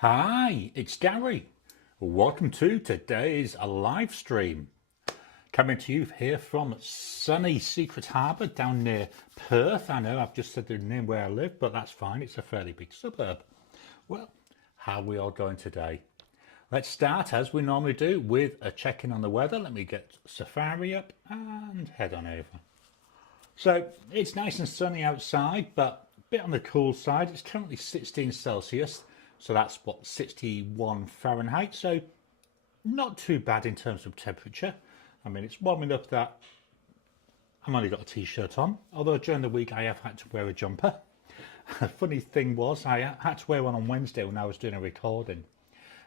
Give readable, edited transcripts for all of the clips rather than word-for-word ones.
Hi, it's Gary. Welcome to today's live stream. Coming to you here from sunny Secret Harbour down near Perth. I know I've just said the name where I live, but that's fine. It's a fairly big suburb. Well, how are we all going today? Let's start as we normally do with a check-in on the weather. Let me get Safari up and head on over. So it's nice and sunny outside, but a bit on the cool side. It's currently 16 Celsius. So that's what, 61 Fahrenheit. So not too bad in terms of temperature. I mean, it's warming up that I've only got a t-shirt on. Although during the week I have had to wear a jumper. The funny thing was I had to wear one on Wednesday when I was doing a recording.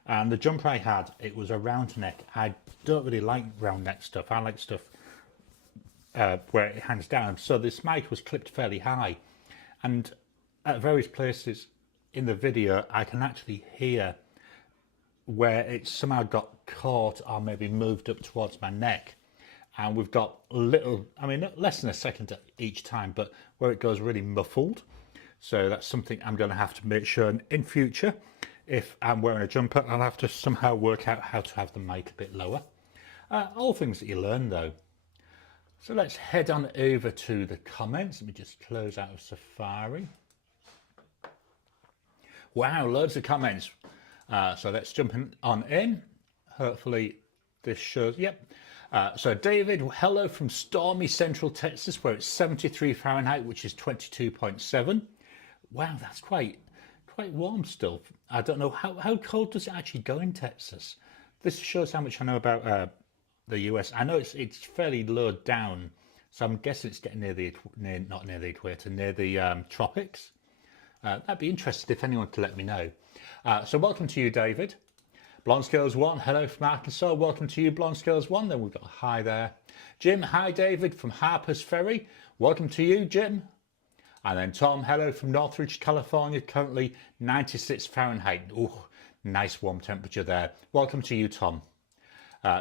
And the jumper I had, it was a round neck. I don't really like round neck stuff. I like stuff where it hangs down. So this mic was clipped fairly high. And at various places in the video I can actually hear where it somehow got caught or maybe moved up towards my neck, and we've got little, I mean less than a second each time, but where it goes really muffled. So that's something I'm going to have to make sure in future, if I'm wearing a jumper, I'll have to somehow work out how to have the mic a bit lower. All things that you learn though. So let's head on over to the comments. Let me just close out of Safari. Wow, loads of comments. So let's jump in. Hopefully this shows, yep. So David, hello from stormy central Texas, where it's 73 Fahrenheit, which is 22.7. Wow, that's quite warm still. I don't know, how cold does it actually go in Texas? This shows how much I know about the US. I know it's fairly low down, so I'm guessing it's getting not near the equator, near the tropics. That'd be interesting if anyone could let me know. So welcome to you, David. Blonde Scales 1, hello from Arkansas. Welcome to you, Blonde Scales 1. Then we've got a hi there. Jim, hi, David from Harper's Ferry. Welcome to you, Jim. And then Tom, hello from Northridge, California. Currently 96 Fahrenheit. Oh, nice warm temperature there. Welcome to you, Tom.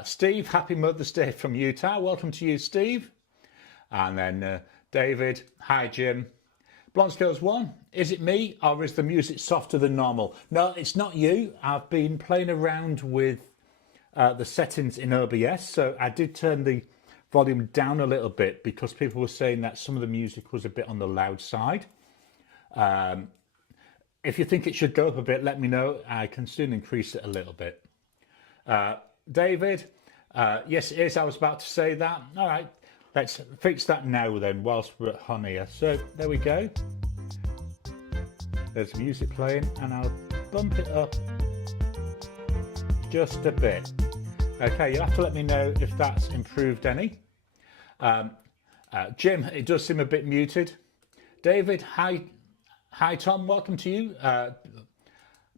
Steve, happy Mother's Day from Utah. Welcome to you, Steve. And then David, hi, Jim. Blonde Scales 1, is it me or is the music softer than normal? No, it's not you. I've been playing around with the settings in OBS, so I did turn the volume down a little bit because people were saying that some of the music was a bit on the loud side. If you think it should go up a bit, let me know. I can soon increase it a little bit. David, yes it is, I was about to say that. All right. Let's fix that now then, whilst we're on here. So there we go. There's music playing, and I'll bump it up just a bit. Okay, you'll have to let me know if that's improved any. Jim, it does seem a bit muted. David, hi Tom, welcome to you.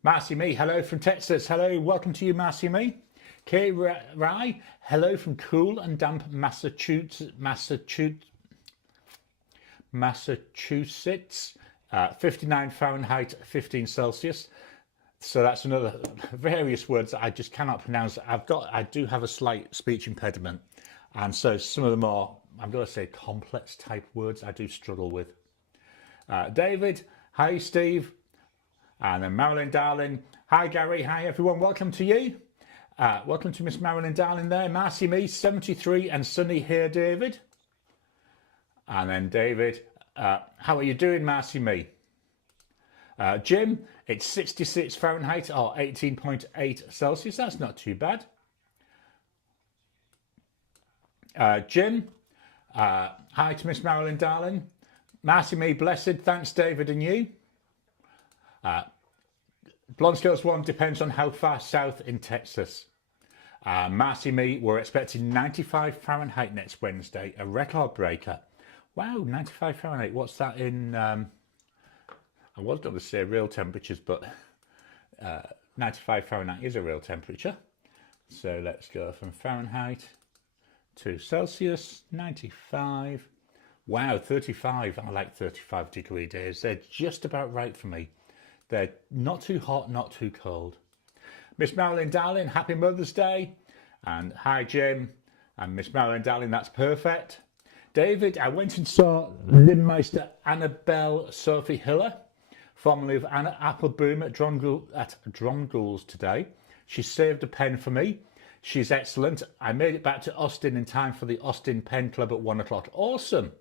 Marcy Me, hello from Texas. Hello, welcome to you, Marcy Me. Kay Rye, hello from cool and damp Massachusetts. 59 Fahrenheit, 15 Celsius. So that's another various words that I just cannot pronounce. I do have a slight speech impediment, and so some of the more, I'm going to say, complex type words I do struggle with. David, hi Steve, and then Marilyn Darling, hi Gary, hi everyone, welcome to you. Welcome to Miss Marilyn Darling there. Marcy Me, 73 and sunny here, David. And then David, how are you doing, Marcy Me? Jim, it's 66 Fahrenheit or 18.8 Celsius. That's not too bad. Jim, hi to Miss Marilyn Darling. Marcy Me, blessed. Thanks, David, and you. Blonde Scales 1 depends on how far south in Texas. Marcy Me, we're expecting 95 Fahrenheit next Wednesday, a record breaker. Wow, 95 Fahrenheit. What's that in? I was going to say real temperatures, but 95 Fahrenheit is a real temperature. So let's go from Fahrenheit to Celsius, 95. Wow, 35. I like 35-degree days. They're just about right for me. They're not too hot, not too cold. Miss Marilyn Darling, happy Mother's Day. And hi Jim. And Miss Marilyn Darling, that's perfect. David, I went and saw Limmeister Annabelle Sophie Hiller formerly of Anna Appleboom at Dromgools today. She saved a pen for me. She's excellent. I made it back to Austin in time for the Austin Pen Club at 1 o'clock. Awesome.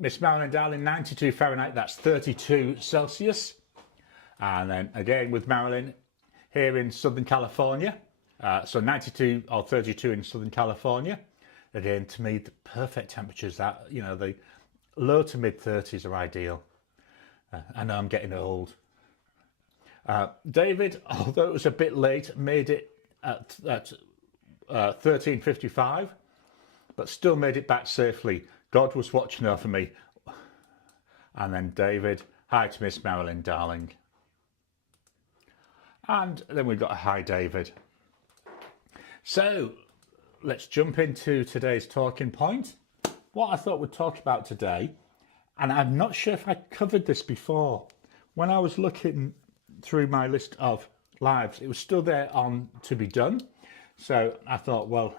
Miss Marilyn Darling, 92 Fahrenheit, that's 32 Celsius. And then again with Marilyn here in Southern California. So 92 or 32 in Southern California. Again, to me, the perfect temperatures that, you know, the low to mid 30s are ideal. I know I'm getting old. David, although it was a bit late, made it at 13:55, but still made it back safely. God was watching over me. And then David, hi to Miss Marilyn Darling. And then we've got a hi David. So let's jump into today's talking point. What I thought we'd talk about today, and I'm not sure if I covered this before. When I was looking through my list of lives, it was still there on to be done. So I thought, well,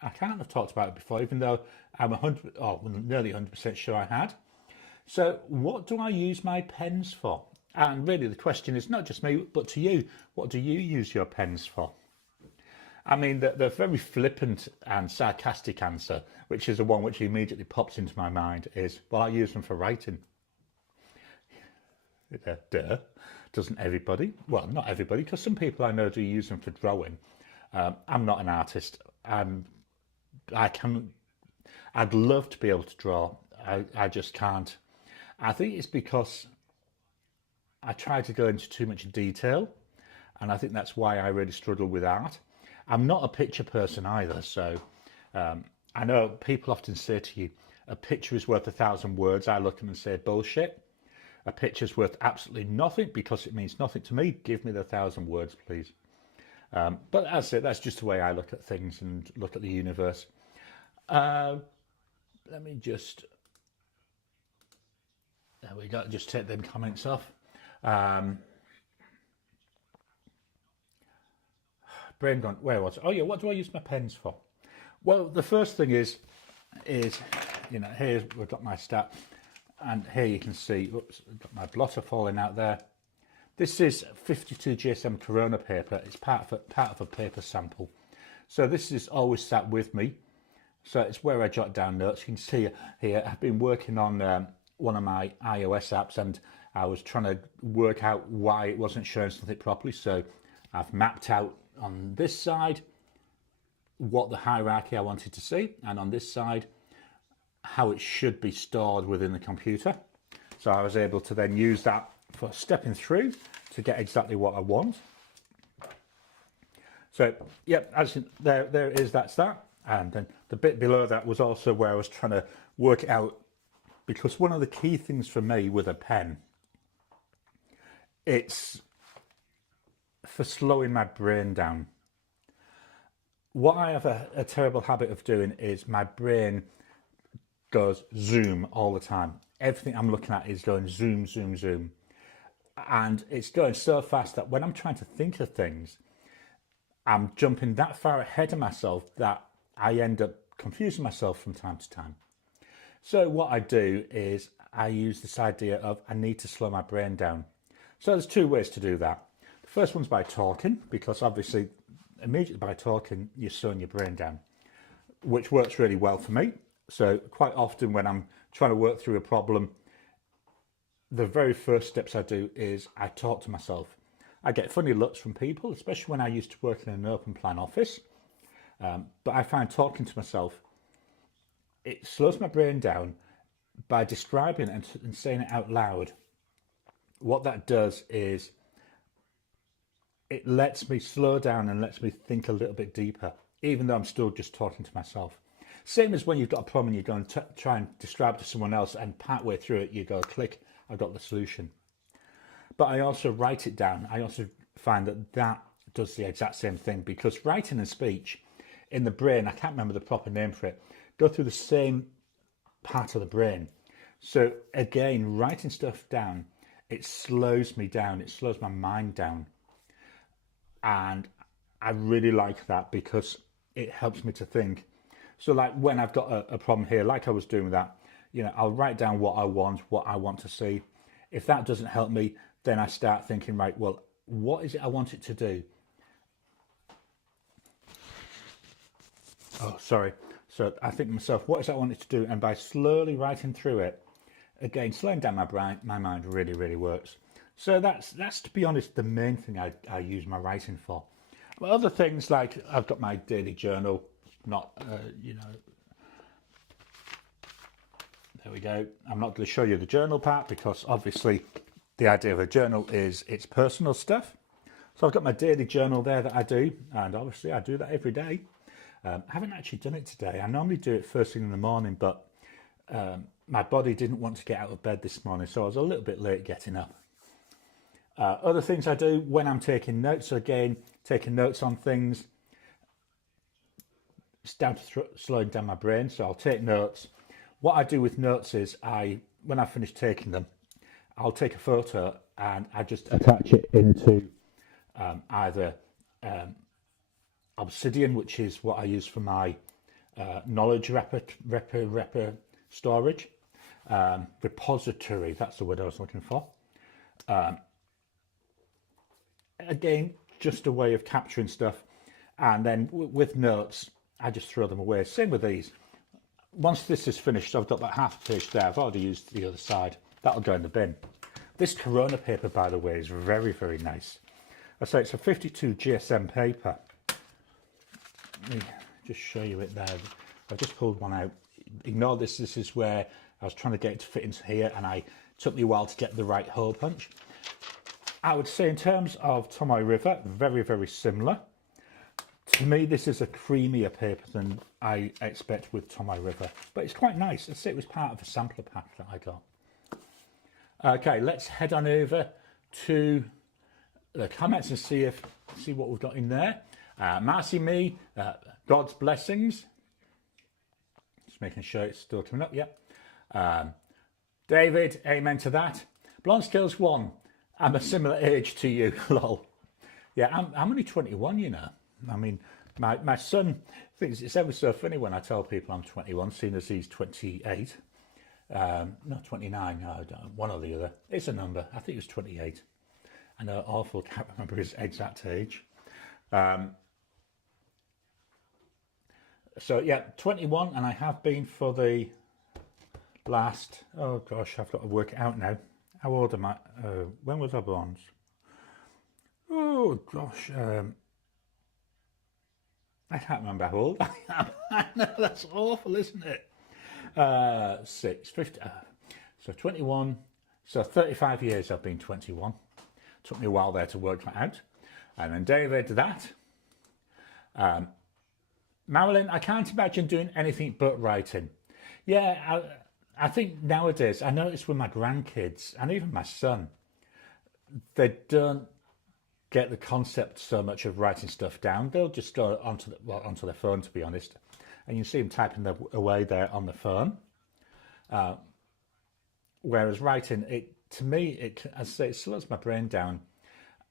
I can't have talked about it before, even though I'm nearly 100% sure I had. So what do I use my pens for? And really the question is not just me, but to you, what do you use your pens for? I mean, the very flippant and sarcastic answer, which is the one which immediately pops into my mind, is, well, I use them for writing. Duh. Doesn't everybody? Well, not everybody, because some people I know do use them for drawing. I'm not an artist. I'd love to be able to draw. I just can't. I think it's because I try to go into too much detail, and I think that's why I really struggle with art. I'm not a picture person either, so I know people often say to you, a picture is worth 1,000 words. I look at them and say, bullshit. A picture's worth absolutely nothing because it means nothing to me. Give me the 1,000 words, please. But as I say, that's just the way I look at things and look at the universe. Let me just, there we go, just take them comments off. Brain gone, where was it? Oh yeah, what do I use my pens for? Well, the first thing is, you know, here we've got my stat, and here you can see, oops, I've got my blotter falling out there. This is 52 GSM Corona paper. It's part of a paper sample. So this is always sat with me. So it's where I jot down notes. You can see here, I've been working on one of my iOS apps, and I was trying to work out why it wasn't showing something properly. So I've mapped out on this side what the hierarchy I wanted to see, and on this side how it should be stored within the computer. So I was able to then use that for stepping through to get exactly what I want. So yep, as there it is, that's that. And then the bit below that was also where I was trying to work it out, because one of the key things for me with a pen, it's for slowing my brain down. What I have a terrible habit of doing is my brain goes zoom all the time. Everything I'm looking at is going zoom, zoom, zoom. And it's going so fast that when I'm trying to think of things, I'm jumping that far ahead of myself that I end up confusing myself from time to time. So what I do is I use this idea of I need to slow my brain down. So there's two ways to do that. The first one's by talking, because obviously immediately by talking you're slowing your brain down, which works really well for me. So quite often when I'm trying to work through a problem, the very first steps I do is I talk to myself. I get funny looks from people, especially when I used to work in an open plan office. But I find talking to myself, it slows my brain down by describing it and saying it out loud. What that does is it lets me slow down and lets me think a little bit deeper, even though I'm still just talking to myself. Same as when you've got a problem, you go and try and describe it to someone else, and partway through it, you go, click, I've got the solution. But I also write it down. I also find that that does the exact same thing, because writing and speech in the brain, I can't remember the proper name for it, go through the same part of the brain. So again, writing stuff down, it slows me down. It slows my mind down. And I really like that because it helps me to think. So like when I've got a problem here, like I was doing with that, you know, I'll write down what I want to see. If that doesn't help me, then I start thinking, right, well, what is it I want it to do? Oh, sorry. So I think to myself, what is it I want it to do? And by slowly writing through it, again, slowing down my mind really, really works. So that's to be honest, the main thing I use my writing for. But other things like I've got my daily journal, not, there we go. I'm not going to show you the journal part because obviously the idea of a journal is it's personal stuff. So I've got my daily journal there that I do, and obviously I do that every day. I haven't actually done it today. I normally do it first thing in the morning, but my body didn't want to get out of bed this morning, so I was a little bit late getting up. Other things I do when I'm taking notes, so again, taking notes on things, it's down to slowing down my brain, so I'll take notes. What I do with notes is when I finish taking them, I'll take a photo and I just attach it into either Obsidian, which is what I use for my knowledge storage, repository, that's the word I was looking for. Again, just a way of capturing stuff. And then with notes, I just throw them away. Same with these. Once this is finished, I've got about half a page there. I've already used the other side. That'll go in the bin. This Corona paper, by the way, is very, very nice. I say it's a 52 GSM paper. Let me just show you it there. I just pulled one out. Ignore this. This is where I was trying to get it to fit into here, and it took me a while to get the right hole punch. I would say in terms of Tomoe River, very, very similar. To me, this is a creamier paper than I expect with Tomoe River, but it's quite nice. I'd say it was part of a sampler pack that I got. Okay, let's head on over to the comments and see what we've got in there. Marcy Me, God's blessings. Just making sure it's still coming up. Yep. David, amen to that. Blonde Skills 1. I'm a similar age to you. Lol. Yeah, I'm only 21. You know. I mean, my son thinks it's ever so funny when I tell people I'm 21, seeing as he's 28. No, 29. No, one or the other. It's a number. I think it was 28. I know, awful. Can't remember his exact age. So yeah, 21, and I have been for the last. Oh gosh, I've got to work it out now. How old am I? When was I born? Oh gosh, I can't remember how old I am. I know, that's awful, isn't it? 50. So 21. So 35 years I've been 21. Took me a while there to work that out. And then David, that. Marilyn, I can't imagine doing anything but writing. Yeah, I think nowadays, I notice with my grandkids and even my son, they don't get the concept so much of writing stuff down. They'll just go onto their phone, to be honest, and you see them typing away there on the phone. Whereas writing, to me, as I say, it slows my brain down.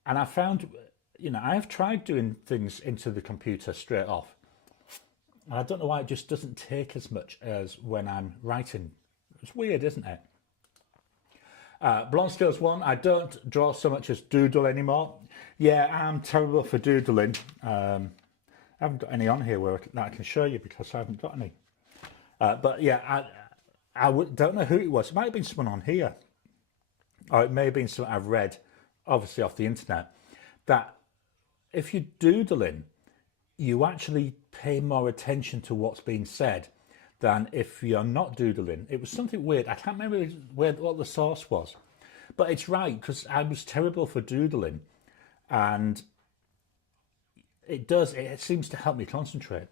And I found, I have tried doing things into the computer straight off, and I don't know why it just doesn't take as much as when I'm writing. It's weird, isn't it? Blonde Skills 1, I don't draw so much as doodle anymore. Yeah, I'm terrible for doodling. I haven't got any on here that I can show you because I haven't got any. But yeah, I don't know who it was. It might have been someone on here. Or it may have been something I've read, obviously off the internet, that if you're doodling, you actually pay more attention to what's being said than if you're not doodling. It was something weird. I can't remember what the source was, but it's right, because I was terrible for doodling, and it seems to help me concentrate.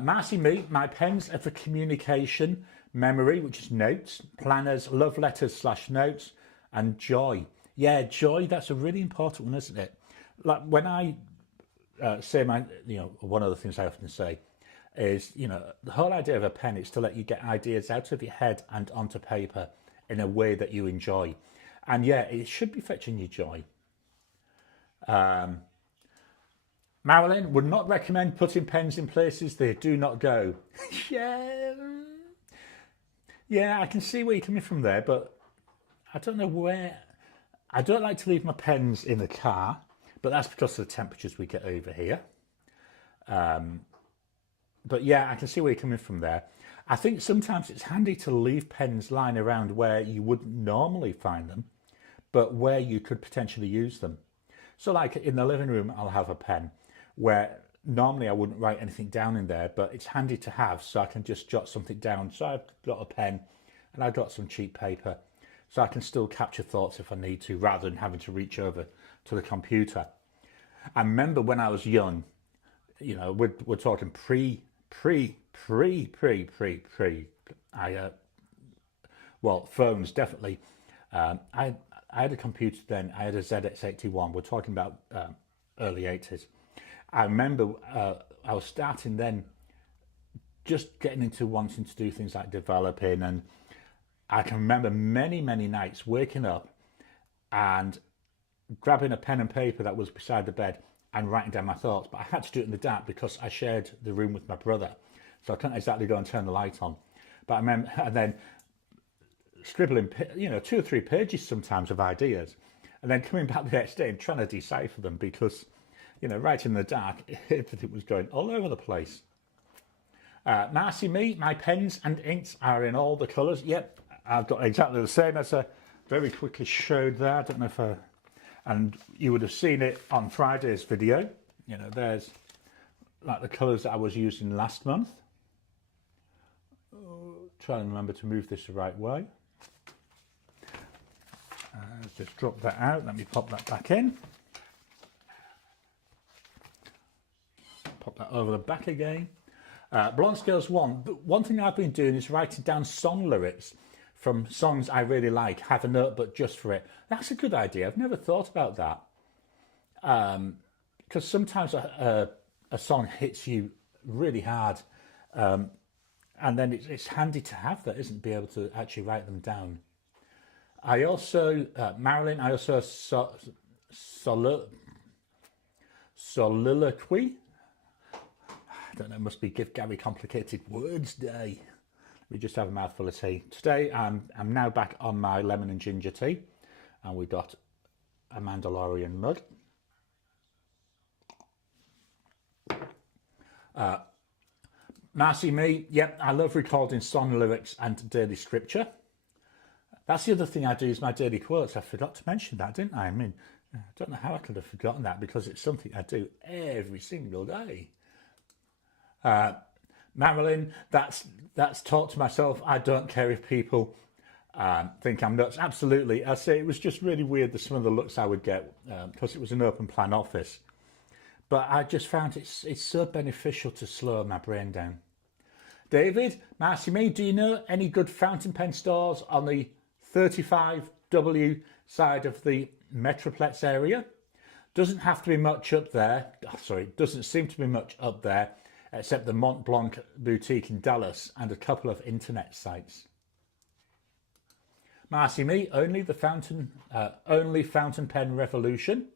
Marcy Me, my pens are for communication, memory, which is notes, planners, love letters / notes, and joy. Yeah, joy, that's a really important one, isn't it? Like when I say one of the things I often say is, the whole idea of a pen is to let you get ideas out of your head and onto paper in a way that you enjoy. And yeah, it should be fetching you joy. Marilyn, would not recommend putting pens in places they do not go. Yeah, I can see where you're coming from there, but I don't know where. I don't like to leave my pens in the car, but that's because of the temperatures we get over here. But yeah, I can see where you're coming from there. I think sometimes it's handy to leave pens lying around where you wouldn't normally find them, but where you could potentially use them. So like in the living room, I'll have a pen where normally I wouldn't write anything down in there, but it's handy to have so I can just jot something down. So I've got a pen and I've got some cheap paper so I can still capture thoughts if I need to, rather than having to reach over to the computer. I remember when I was young, you know, we're talking pre. Well, phones definitely. I had a computer then. I had a ZX81. We're talking about early 80s. I remember I was starting then, just getting into wanting to do things like developing, and I can remember many nights waking up and grabbing a pen and paper that was beside the bed and writing down my thoughts. But I had to do it in the dark because I shared the room with my brother, so I couldn't exactly go and turn the light on. But I remember, and then scribbling, you know, 2 or 3 pages sometimes of ideas, and then coming back the next day and trying to decipher them because, you know, right in the dark, everything was going all over the place. Marcy me, my pens and inks are in all the colours. Yep, I've got exactly the same as I very quickly showed there. I don't know if and you would have seen it on Friday's video. You know, there's like the colours that I was using last month. Try and remember to move this the right way. Just drop that out. Let me pop that back in. Pop that over the back again. Blonde Scales 1. One thing I've been doing is writing down song lyrics from songs I really like. Have a notebook just for it. That's a good idea. I've never thought about that. Because sometimes a song hits you really hard. And then it's handy to have that, isn't it? Be able to actually write them down. I also, Marilyn, I also soliloquy. I don't know, it must be Give Garry Complicated Words Day. We just have a mouthful of tea. Today, I'm now back on my lemon and ginger tea. And we got a Mandalorian mug. Marcy me, yep, I love recording song lyrics and daily scripture. That's the other thing I do is my daily quotes. I forgot to mention that, didn't I? I mean, I don't know how I could have forgotten that because it's something I do every single day. Marilyn, that's taught to myself. I don't care if people think I'm nuts. Absolutely. I say it was just really weird, some of the looks I would get because it was an open plan office. But I just found it's so beneficial to slow my brain down. David, Marcy me, do you know any good fountain pen stores on the 35W side of the Metroplex area? Doesn't have to be much up there. Oh, sorry, doesn't seem to be much up there, except the Mont Blanc boutique in Dallas and a couple of internet sites. Marcy me, only fountain pen revolution.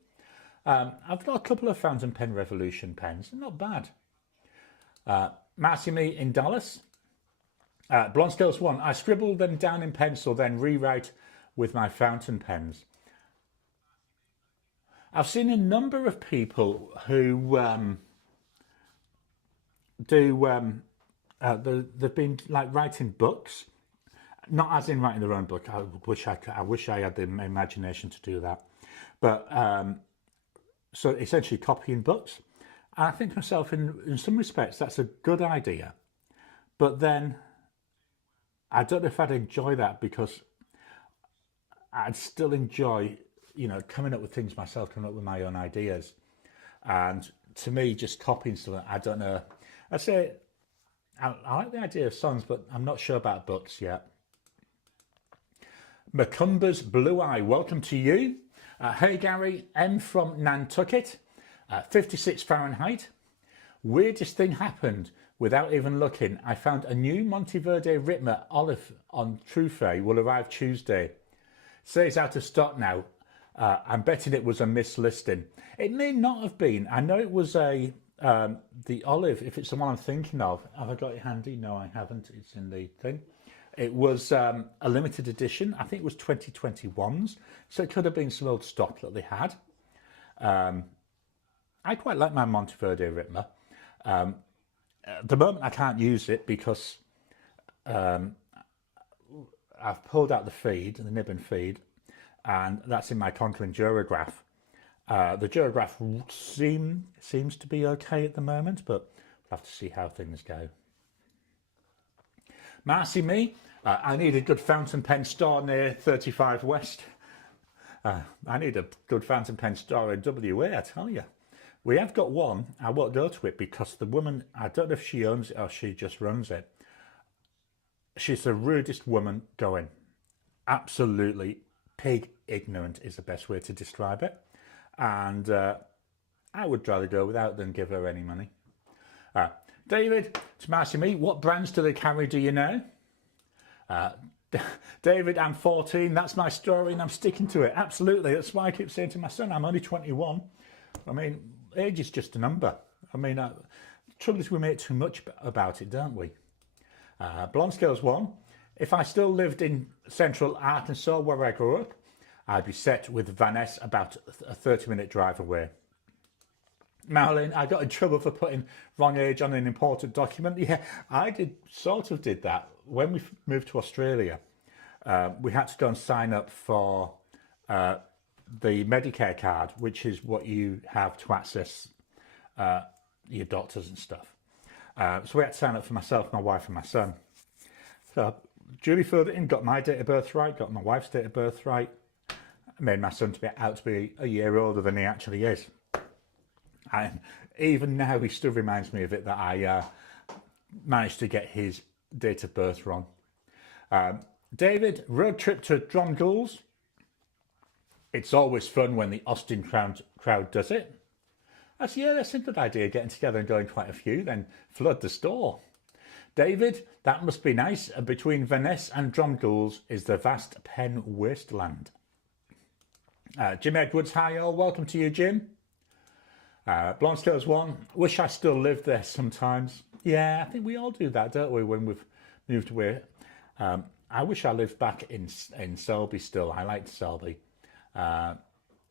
I've got a couple of fountain pen revolution pens, not bad. Marcy me in Dallas. Blonde Scales 1, I scribble them down in pencil, then rewrite with my fountain pens. I've seen a number of people who they've been like writing books, not as in writing their own book. I wish I had the imagination to do that, but so essentially copying books. And I think to myself, in some respects, that's a good idea, but then I don't know if I'd enjoy that because I'd still enjoy, you know, coming up with things myself, coming up with my own ideas. And to me, just copying something, I don't know. I say I like the idea of songs, but I'm not sure about books yet. Macumber's Blue Eye, welcome to you. Hey Garry, M from Nantucket, 56 Fahrenheit. Weirdest thing happened without even looking. I found a new Monteverde Ritmer olive on Truffet will arrive Tuesday. Says out of stock now. I'm betting it was a mislisting. It may not have been. I know it was the olive, if it's the one I'm thinking of. Have I got it handy? No, I haven't. It's in the thing. It was a limited edition. I think it was 2021's, so it could have been some old stock that they had. I quite like my Monteverde Ritmer. At the moment I can't use it because I've pulled out the feed, the nib and feed, and that's in my Conklin Durograph. The Durograph seems to be okay at the moment, but we'll have to see how things go. Marcy me, I need a good fountain pen store near 35 West. I need a good fountain pen store in WA, I tell you. We have got one. I won't go to it because the woman, I don't know if she owns it or she just runs it. She's the rudest woman going. Absolutely pig ignorant is the best way to describe it. And I would rather go without than give her any money. David, to Marcy me, what brands do they carry, do you know? David, I'm 14, that's my story and I'm sticking to it. Absolutely, that's why I keep saying to my son, I'm only 21. I mean, age is just a number. I mean, the trouble is we make too much about it, don't we? Blonde Scales 1, if I still lived in central Arkansas where I grew up, I'd be set with Vanessa about a 30-minute drive away. Marilyn, I got in trouble for putting wrong age on an important document. Yeah, I sort of did that. When we moved to Australia, we had to go and sign up for the Medicare card, which is what you have to access your doctors and stuff. So we had to sign up for myself, my wife and my son. So Julie filled it in, got my date of birth right, got my wife's date of birth right. I made my son out to be a year older than he actually is. And even now, he still reminds me of it that I managed to get his date of birth wrong. David, road trip to Dromgools. It's always fun when the Austin crowd does it. That's a good idea, getting together and going quite a few, then flood the store. David, that must be nice. Between Vanessa and Dromgools is the vast pen wasteland. Jim Edwards, hi all, welcome to you, Jim. Blonde Scales 1, wish I still lived there sometimes. Yeah, I think we all do that, don't we, when we've moved away. I wish I lived back in Selby still. I liked Selby. The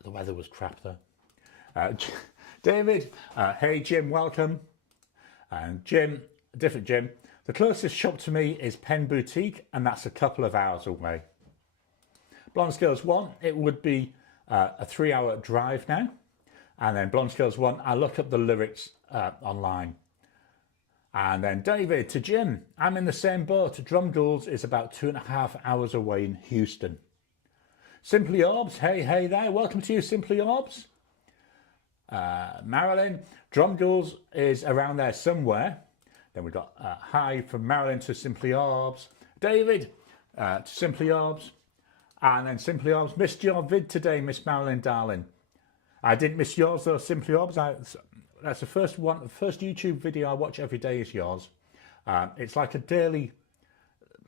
weather was crap though. David, hey Jim, welcome. And Jim, different Jim, the closest shop to me is Pen Boutique, and that's a couple of hours away. Blonde Scales 1, it would be a 3-hour drive now. And then Blonde Scales 1, I look up the lyrics online. And then David to Jim, I'm in the same boat. Dromgools is about 2.5 hours away in Houston. Simply Orbs, hey there, welcome to you, Simply Orbs. Marilyn, Dromgools is around there somewhere. Then we've got hi from Marilyn to Simply Orbs. David to Simply Orbs. And then Simply Orbs, missed your vid today, Miss Marilyn, darling. I didn't miss yours though, Simply Orbs. That's the first YouTube video I watch every day is yours. It's like a daily,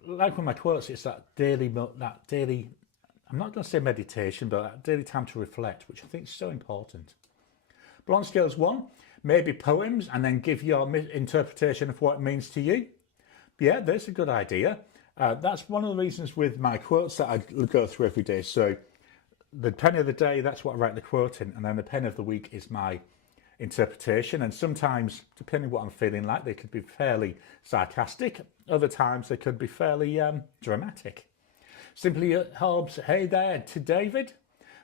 like one of my quotes, it's that daily, I'm not going to say meditation, but that daily time to reflect, which I think is so important. Blonde Scales 1, maybe poems, and then give your interpretation of what it means to you. Yeah, that's a good idea. That's one of the reasons with my quotes that I go through every day. So the pen of the day, that's what I write the quote in, and then the pen of the week is my interpretation. And sometimes, depending what I'm feeling like, they could be fairly sarcastic. Other times they could be fairly dramatic. Simply Hobbs, hey there to David.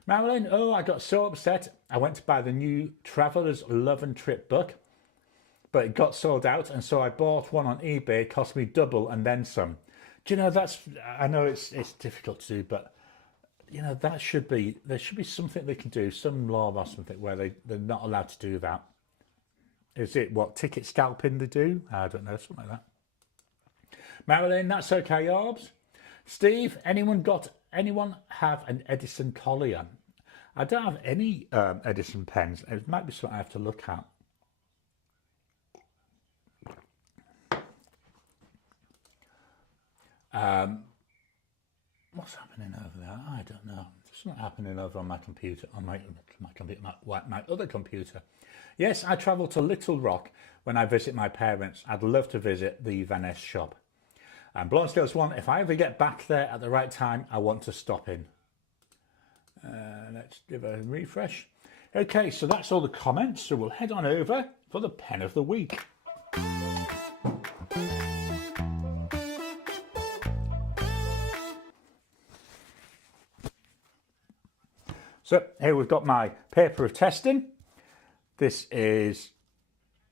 Marilyn, oh, I got so upset. I went to buy the new Traveller's Love and Trip book, but it got sold out, and so I bought one on eBay. It cost me double and then some. Do you know, I know it's difficult to do, but you know, there should be something they can do, some law or something where they're not allowed to do that. Is it what ticket scalping they do? I don't know, something like that. Marilyn, that's okay, Orbs. Steve, anyone have an Edison Collier? I don't have any Edison pens. It might be something I have to look at. What's happening over there? I don't know. There's something happening over on my computer, on my other computer. Yes, I travel to Little Rock when I visit my parents. I'd love to visit the Vanessa shop. And Blonsdale's one, if I ever get back there at the right time, I want to stop in. Let's give a refresh. Okay, so that's all the comments. So we'll head on over for the pen of the week. So here we've got my paper of testing. This is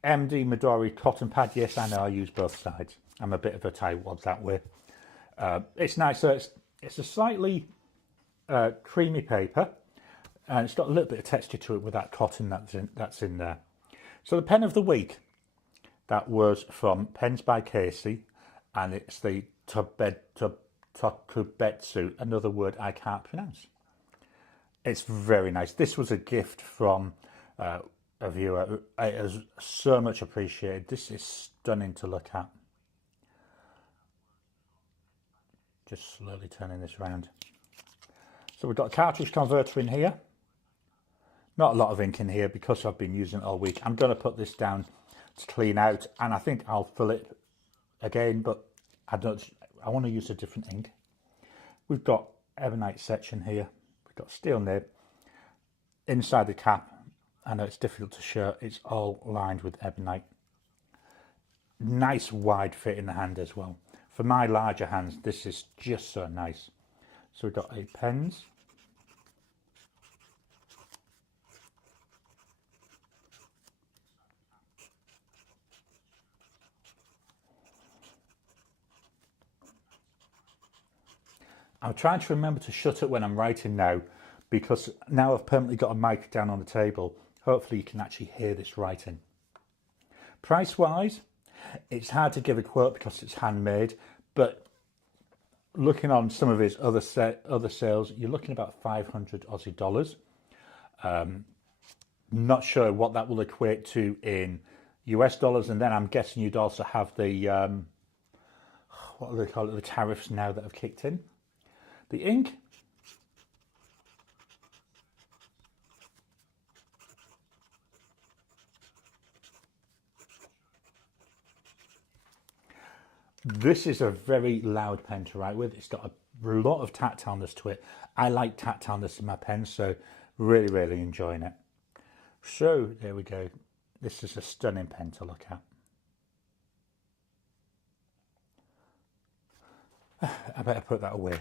MD Midori cotton pad. Yes, I know I use both sides. I'm a bit of a tightwad that way. It's nice. So it's a slightly creamy paper, and it's got a little bit of texture to it with that cotton that's in there. So the pen of the week, that was from Pens by Casey, and it's the Tokubetsu, another word I can't pronounce. It's very nice. This was a gift from a viewer. It is so much appreciated. This is stunning to look at. Just slowly turning this around. So we've got a cartridge converter in here. Not a lot of ink in here because I've been using it all week. I'm going to put this down to clean out, and I think I'll fill it again, but I want to use a different ink. We've got ebonite section here. We've got steel nib. Inside the cap, I know it's difficult to show, it's all lined with ebonite. Nice wide fit in the hand as well. For my larger hands, this is just so nice. So we've got 8 pens. I'm trying to remember to shut it when I'm writing now, because now I've permanently got a mic down on the table. Hopefully you can actually hear this writing. Price wise, it's hard to give a quote because it's handmade, but looking on some of his other sales, you're looking about 500 Aussie dollars. Not sure what that will equate to in US dollars, and then I'm guessing you'd also have the what do they call it, the tariffs now that have kicked in. The ink, this is a very loud pen to write with. It's got a lot of tactileness to it. I like tactileness in my pen, so really enjoying it. So there we go. This is a stunning pen to look at. I better put that away.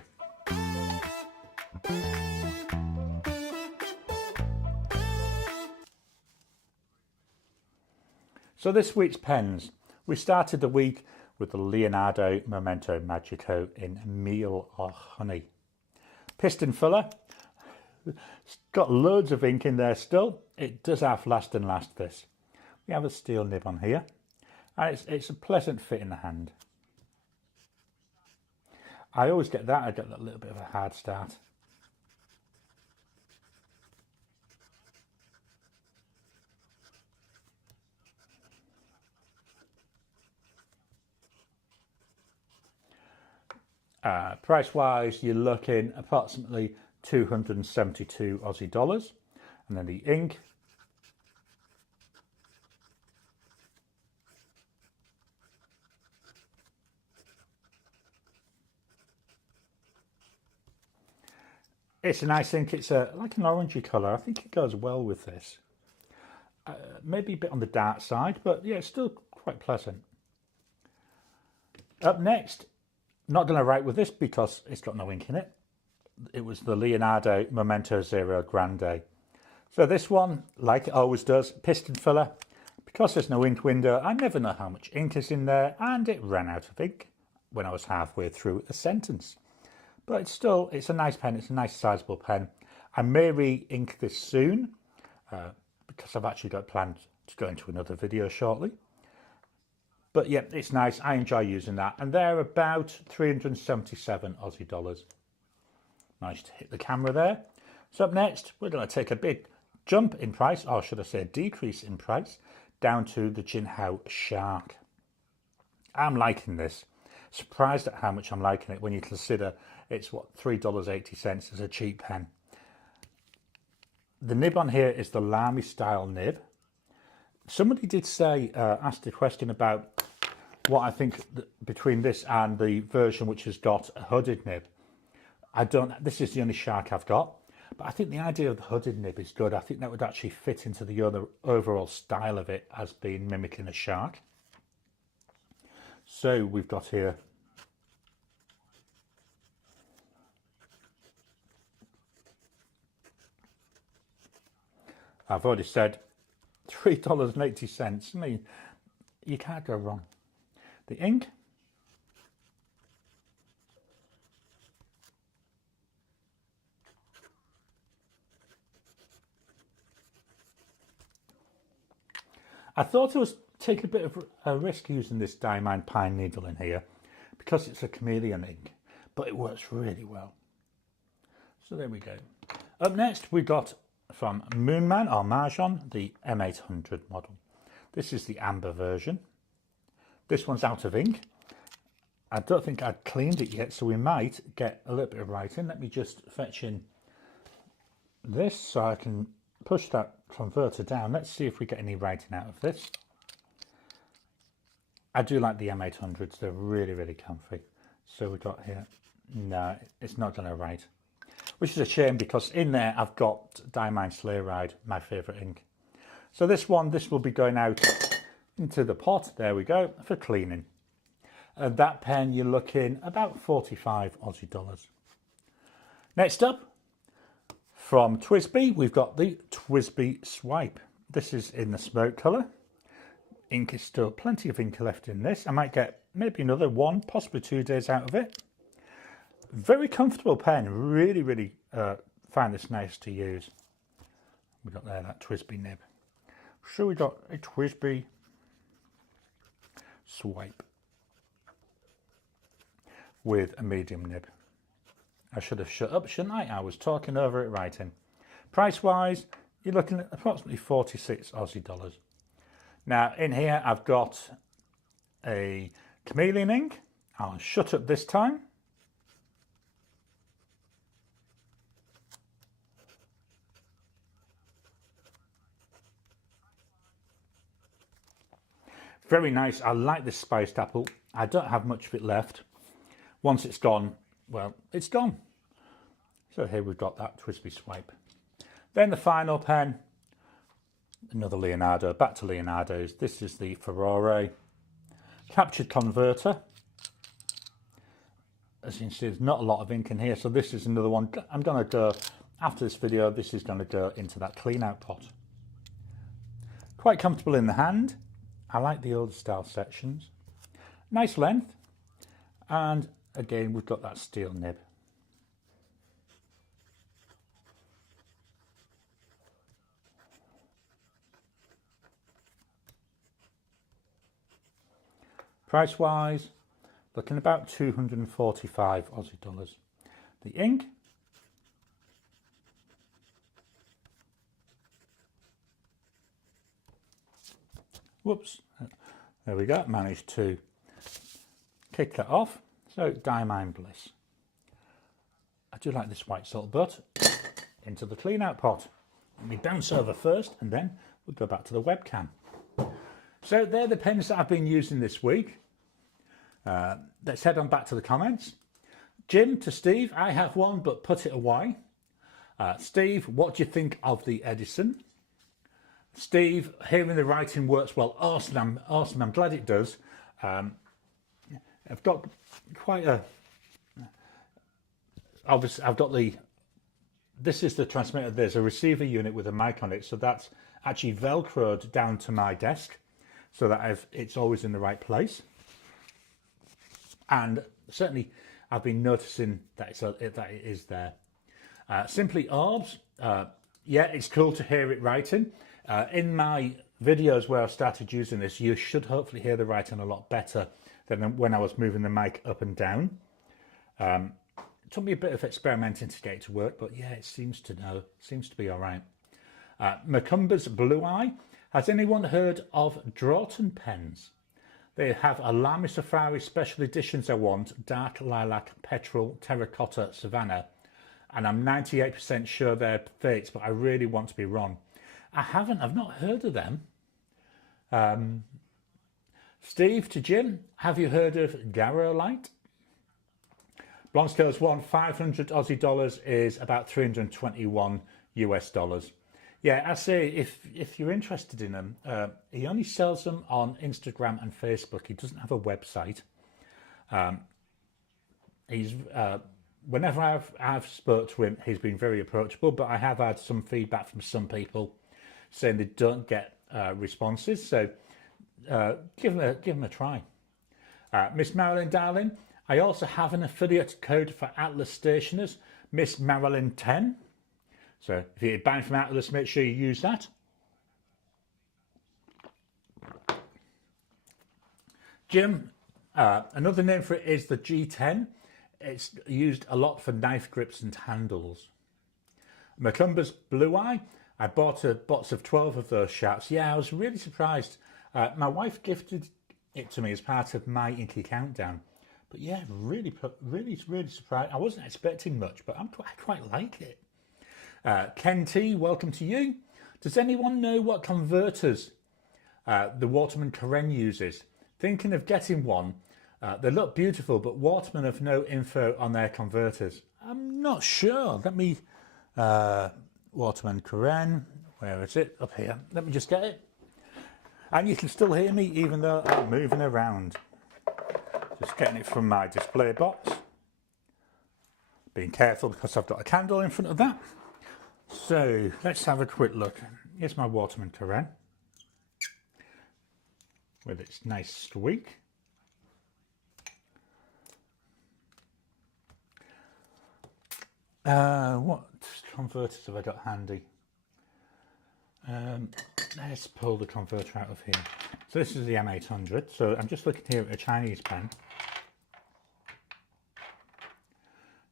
So this week's pens, we started the week with the Leonardo Memento Magico in Meal or Honey. Piston filler, it's got loads of ink in there still. It does outlast and last this. We have a steel nib on here, and it's a pleasant fit in the hand. I always get that, I get that little bit of a hard start. Price wise, you're looking approximately 272 Aussie dollars. And then the ink, it's a nice ink. It's like an orangey colour. I think it goes well with this. Maybe a bit on the dark side, but yeah, it's still quite pleasant. Up next, not going to write with this because it's got no ink in it. It was the Leonardo Memento Zero Grande. So this one, like it always does, piston filler. Because there's no ink window, I never know how much ink is in there, and it ran out of ink when I was halfway through a sentence. But it's a nice pen. It's a nice sizable pen. I may re-ink this soon because I've actually got planned to go into another video shortly. But yeah, it's nice. I enjoy using that. And they're about 377 Aussie dollars. Nice to hit the camera there. So up next, we're going to take a big jump in price, or should I say a decrease in price, down to the Jinhao Shark. I'm liking this. Surprised at how much I'm liking it when you consider it's what, $3.80 is a cheap pen. The nib on here is the Lamy style nib. Somebody did say, asked a question about what I think between this and the version which has got a hooded nib. This is the only shark I've got, but I think the idea of the hooded nib is good. I think that would actually fit into the other overall style of it as being mimicking a shark. So we've got here I've already said $3.80. I mean, you can't go wrong. The ink. I thought I was taking a bit of a risk using this Diamond Pine needle in here because it's a chameleon ink, but it works really well. So there we go. Up next, we got from Moonman or Marjon, the M800 model. This is the amber version. This one's out of ink. I don't think I'd cleaned it yet, so we might get a little bit of writing. Let me just fetch in this so I can push that converter down. Let's see if we get any writing out of this. I do like the M800s. They're really, really comfy. So we've got here, no, it's not going to write. Which is a shame because in there I've got Diamond Sleigh Ride, my favourite ink. So this will be going out into the pot, there we go, for cleaning. And that pen you're looking about 45 Aussie dollars. Next up, from TWSBI, we've got the TWSBI Swipe. This is in the smoke colour. Ink is still plenty of ink left in this. I might get maybe another 1, possibly 2 days out of it. Very comfortable pen, really, really find this nice to use. We got there that TWSBI nib. So we got a TWSBI Swipe with a medium nib. I should have shut up, shouldn't I? I was talking over it writing. Price wise, you're looking at approximately 46 Aussie dollars. Now in here I've got a chameleon ink. I'll shut up this time. Very nice. I like this spiced apple. I don't have much of it left. Once it's gone, well, it's gone. So here we've got that TWSBI Swipe. Then the final pen, another Leonardo, back to Leonardo's. This is the Furore captured converter. As you can see, there's not a lot of ink in here, so this is another one. I'm going to go, after this video, this is going to go into that clean out pot. Quite comfortable in the hand. I like the old style sections. Nice length. And again, we've got that steel nib. Price wise, looking about 245 Aussie dollars. The ink, whoops, there we go, managed to kick that off. So Diamond Bliss. I do like this white salt butt. Into the clean out pot. Let me bounce over first and then we'll go back to the webcam. So they're the pens that I've been using this week. Let's head on back to the comments. Jim to Steve, I have one but put it away. Steve, what do you think of the Edison? Steve, hearing the writing works well. Awesome, I'm glad it does. I've got quite a... Obviously, I've got the... This is the transmitter. There's a receiver unit with a mic on it. So that's actually Velcroed down to my desk so that it's always in the right place. And certainly I've been noticing that it is there. Simply Orbs, yeah, it's cool to hear it writing. In my videos where I started using this, you should hopefully hear the writing a lot better than when I was moving the mic up and down. It took me a bit of experimenting to get it to work, but yeah, it seems to be all right. Macumba's Blue Eye. Has anyone heard of Draughton pens? They have a Lamy Safari special editions I want, Dark Lilac, Petrol, Terracotta, Savannah. And I'm 98% sure they're fakes, but I really want to be wrong. I've not heard of them. Steve to Jim, have you heard of Garry? Blonde Scales 1, 500 Aussie dollars is about 321 US dollars. Yeah, I say if you're interested in them, he only sells them on Instagram and Facebook. He doesn't have a website. He's whenever I've spoke to him, he's been very approachable, but I have had some feedback from some people saying they don't get responses. So give him a try. Miss Marilyn Darling, I also have an affiliate code for Atlas stationers, Miss Marilyn 10. So if you're buying from Atlas, make sure you use that. Jim, another name for it is the G10. It's used a lot for knife grips and handles. Macumba's Blue Eye, I bought a box of 12 of those sharps. Yeah, I was really surprised. My wife gifted it to me as part of my Inky Countdown. But yeah, really surprised. I wasn't expecting much, but I quite like it. Ken T, welcome to you. Does anyone know what converters the Waterman Karen uses? Thinking of getting one. They look beautiful, but Waterman have no info on their converters. I'm not sure. Let me... Waterman Karen, where is it? Up here. Let me just get it. And you can still hear me even though I'm moving around. Just getting it from my display box. Being careful because I've got a candle in front of that. So let's have a quick look. Here's my Waterman Karen with its nice squeak. What converters have I got handy? Let's pull the converter out of here. So this is the M800. So I'm just looking here at a Chinese pen.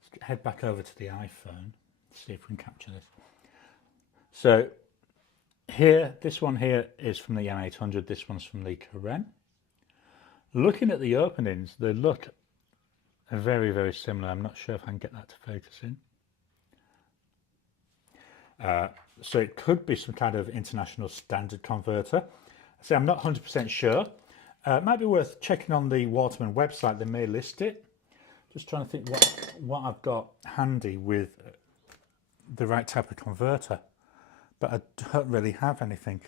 Let's head back over to the iPhone. See if we can capture this. So here, this one here is from the M800. This one's from the Karen. Looking at the openings, they look very similar. I'm not sure if I can get that to focus in. So it could be some kind of international standard converter. So I'm not 100% sure. It might be worth checking on the Waterman website. They may list it. Just trying to think what I've got handy with the right type of converter. But I don't really have anything.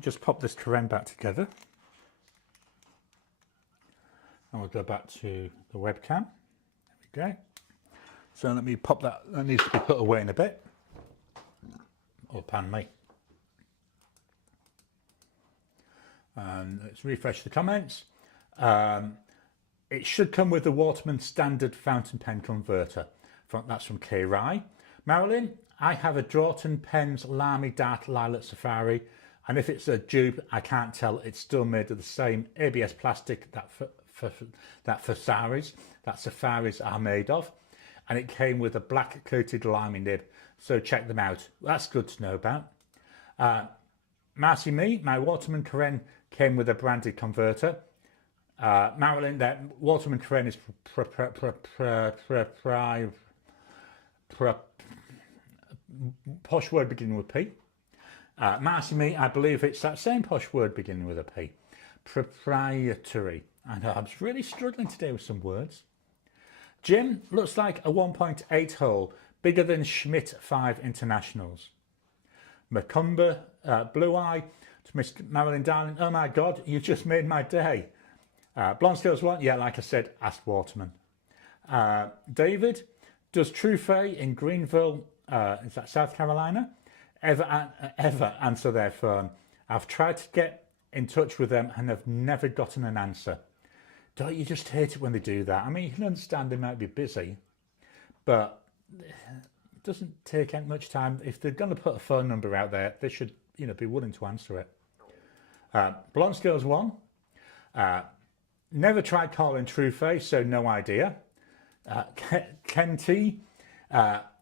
Just pop this Karen back together. And we'll go back to the webcam. There we go. So let me pop that. That needs to be put away in a bit. Or pan me. And let's refresh the comments. It should come with the Waterman standard fountain pen converter. That's from K. Rye. Marilyn, I have a Draughton Pens Lamy Dart Lilac Safari, and if it's a dupe, I can't tell. It's still made of the same ABS plastic that Safaris are made of, and it came with a black coated limy nib. So check them out. That's good to know about. Marcy Me, my Waterman Karen came with a branded converter. Marilyn, that Waterman Karen is posh word beginning with P. Marcy Me, I believe it's that same posh word beginning with a P. Proprietary. I know, I'm really struggling today with some words. Jim, looks like a 1.8 hole, bigger than Schmidt 5 Internationals. Macumba, Blue Eye, to Miss Marilyn Darling, oh my God, you just made my day. Blonde Scales 1, yeah, like I said, asked Waterman. David, does Truffet in Greenville, is that South Carolina, ever answer their phone? I've tried to get in touch with them and have never gotten an answer. Don't you just hate it when they do that? I mean, you can understand they might be busy, but it doesn't take much time. If they're going to put a phone number out there, they should, be willing to answer it. Blonde Scales 1, never tried calling Truffet, so no idea. Ken T,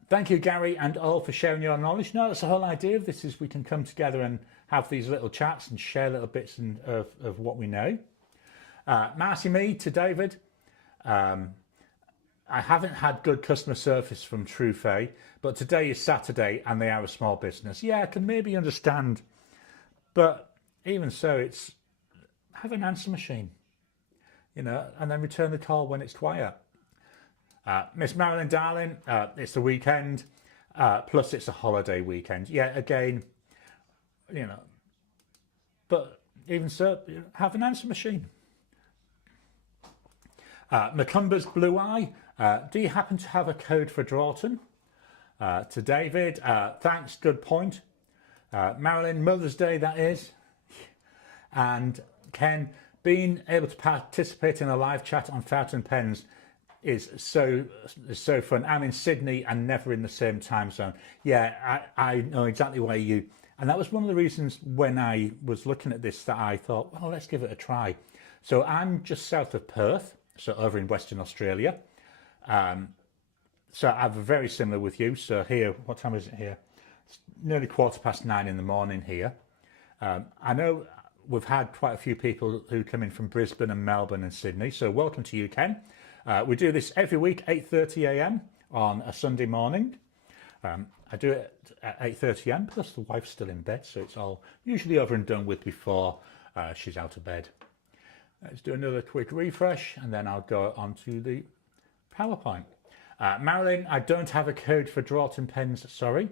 thank you, Garry, and all for sharing your knowledge. No, that's the whole idea of this, is we can come together and have these little chats and share little bits of what we know. Marcy Me to David, I haven't had good customer service from Truffet, but today is Saturday and they are a small business. Yeah, I can maybe understand, but even so, it's have an answer machine, you know, and then return the call when it's quiet. Miss Marilyn, darling, it's the weekend, plus it's a holiday weekend. Yeah, again, you know, but even so, have an answer machine. Macumber's Blue Eye, do you happen to have a code for Drayton? To David, thanks, good point. Marilyn, Mother's Day that is. And Ken, being able to participate in a live chat on Fountain Pens is so fun. I'm in Sydney and never in the same time zone. Yeah, I know exactly why you... And that was one of the reasons when I was looking at this that I thought, well, let's give it a try. So I'm just south of Perth, so over in Western Australia. So I'm very similar with you. So here, what time is it here? It's nearly 9:15 in the morning here. I know we've had quite a few people who come in from Brisbane and Melbourne and Sydney. So welcome to you, Ken. We do this every week, 8:30 a.m. on a Sunday morning. I do it at 8:30 a.m. plus the wife's still in bed, so it's all usually over and done with before she's out of bed. Let's do another quick refresh and then I'll go on to the PowerPoint. Marilyn, I don't have a code for Drayton pens, sorry.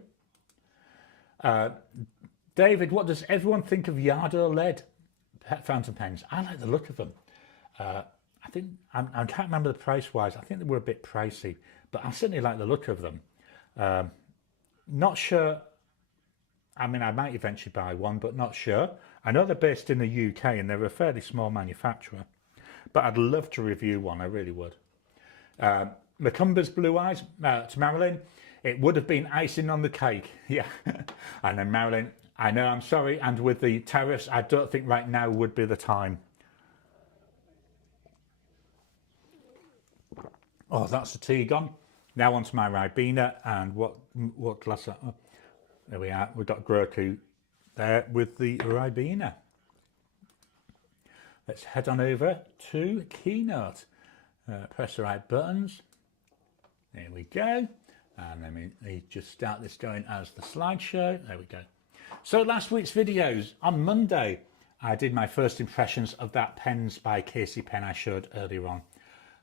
David, what does everyone think of Yardo lead fountain pens? I like the look of them. I think, I can't remember the price wise, I think they were a bit pricey, but I certainly like the look of them. Not sure, I mean, I might eventually buy one, but not sure. I know they're based in the UK and they're a fairly small manufacturer, but I'd love to review one, I really would. Macumber's Blue Eyes, to Marilyn, it would have been icing on the cake. Yeah, and then Marilyn, I know, I'm sorry, and with the tariffs, I don't think right now would be the time. Oh, that's the tea gone. Now onto my Ribena, and what glass? Oh, there we are. We've got Groku there with the Ribena. Let's head on over to Keynote. Press the right buttons. There we go. And let me just start this going as the slideshow. There we go. So last week's videos, on Monday, I did my first impressions of that Pens by Casey pen I showed earlier on.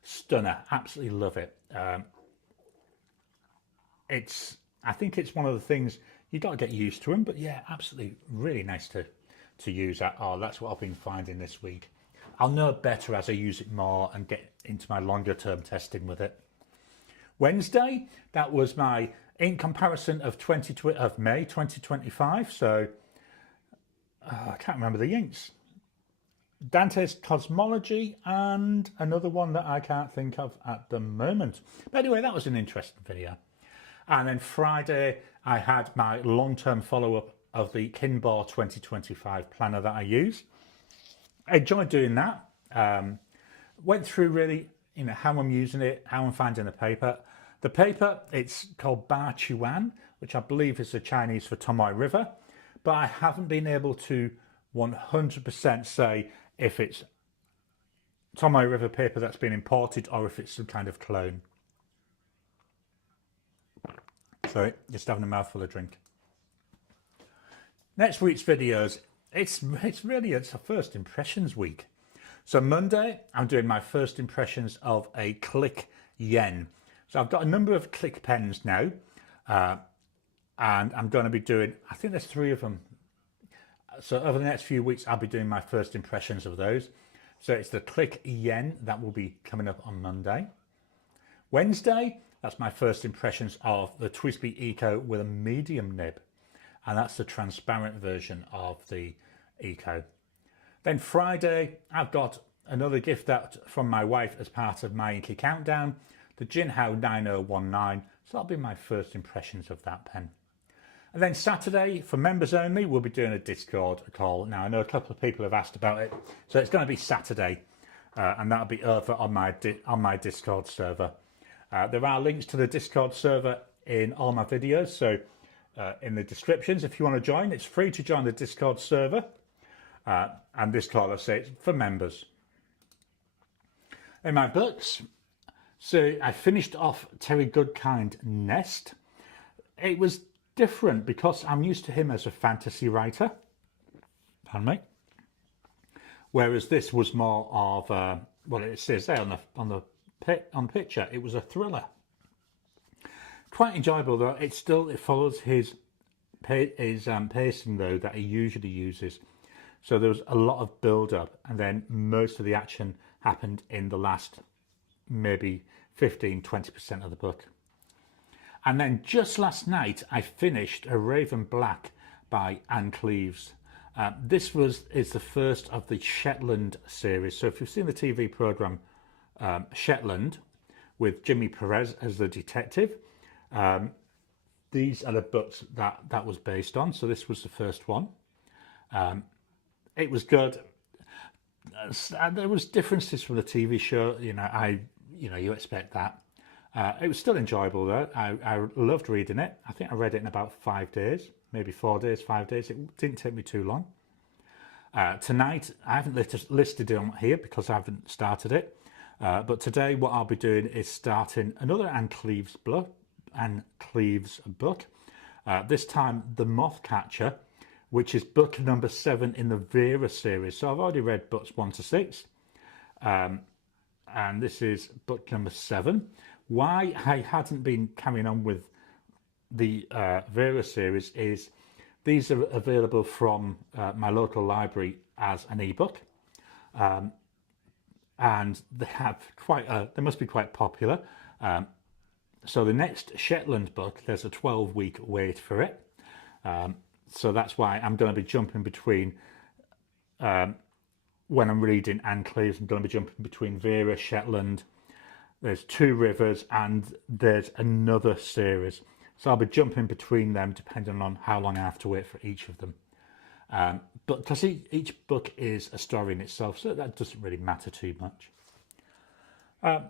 Stunner, absolutely love it. I think it's one of the things, you got to get used to them, but yeah, absolutely really nice to use that. Oh, that's what I've been finding this week. I'll know better as I use it more and get into my longer term testing with it. Wednesday, that was my ink comparison of May 2025. So I can't remember the inks. Dante's Cosmology and another one that I can't think of at the moment. But anyway, that was an interesting video. And then Friday, I had my long-term follow-up of the Kinball 2025 planner that I use. I enjoyed doing that. Went through really, you know, how I'm using it, how I'm finding the paper. The paper, it's called Ba Chuan, which I believe is the Chinese for Tomoe River, but I haven't been able to 100% say if it's Tomoe River paper that's been imported or if it's some kind of clone. Sorry, just having a mouthful of drink. Next week's videos, it's a first impressions week. So Monday, I'm doing my first impressions of a Click Yen. So I've got a number of Click pens now, and I'm going to be doing, I think there's 3 of them. So over the next few weeks, I'll be doing my first impressions of those. So it's the Click Yen that will be coming up on Monday. Wednesday, that's my first impressions of the TWSBI Eco with a medium nib. And that's the transparent version of the Eco. Then Friday, I've got another gift from my wife as part of my Inky Countdown, the Jinhao 9019. So that'll be my first impressions of that pen. And then Saturday, for members only, we'll be doing a Discord call. Now, I know a couple of people have asked about it, so it's going to be Saturday, and that'll be over on my Discord server. There are links to the Discord server in all my videos, so in the descriptions, if you want to join, it's free to join the Discord server. And this call, I say, it's for members. In my books, so I finished off Terry Goodkind Nest. It was different because I'm used to him as a fantasy writer. Pardon me. whereas this was more of well, it says there on the picture, it was a thriller. Quite enjoyable though. It follows his pacing though that he usually uses. So there was a lot of build up, and then most of the action happened in the last maybe 15-20% of the book. And then just last night I finished A Raven Black by Anne Cleeves. This is the first of the Shetland series. So if you've seen the TV programme Shetland with Jimmy Perez as the detective, these are the books that was based on. So this was the first one. It was good. There was differences from the TV show. You expect that. It was still enjoyable though. I loved reading it. I think I read it in about 5 days, maybe 4 days, 5 days. It didn't take me too long. Tonight, I haven't listed it on here because I haven't started it. But today what I'll be doing is starting another Anne Cleeves book. This time The Moth Catcher, which is book number 7 in the Vera series. So I've already read books 1 to 6. And this is book number 7. Why I hadn't been carrying on with the Vera series is these are available from my local library as an ebook. And they must be quite popular. So the next Shetland book, there's a 12-week wait for it. So that's why I'm going to be jumping between, when I'm reading Anne Cleeves, I'm going to be jumping between Vera, Shetland, there's Two Rivers, and there's another series. So I'll be jumping between them depending on how long I have to wait for each of them. But because each book is a story in itself, so that doesn't really matter too much.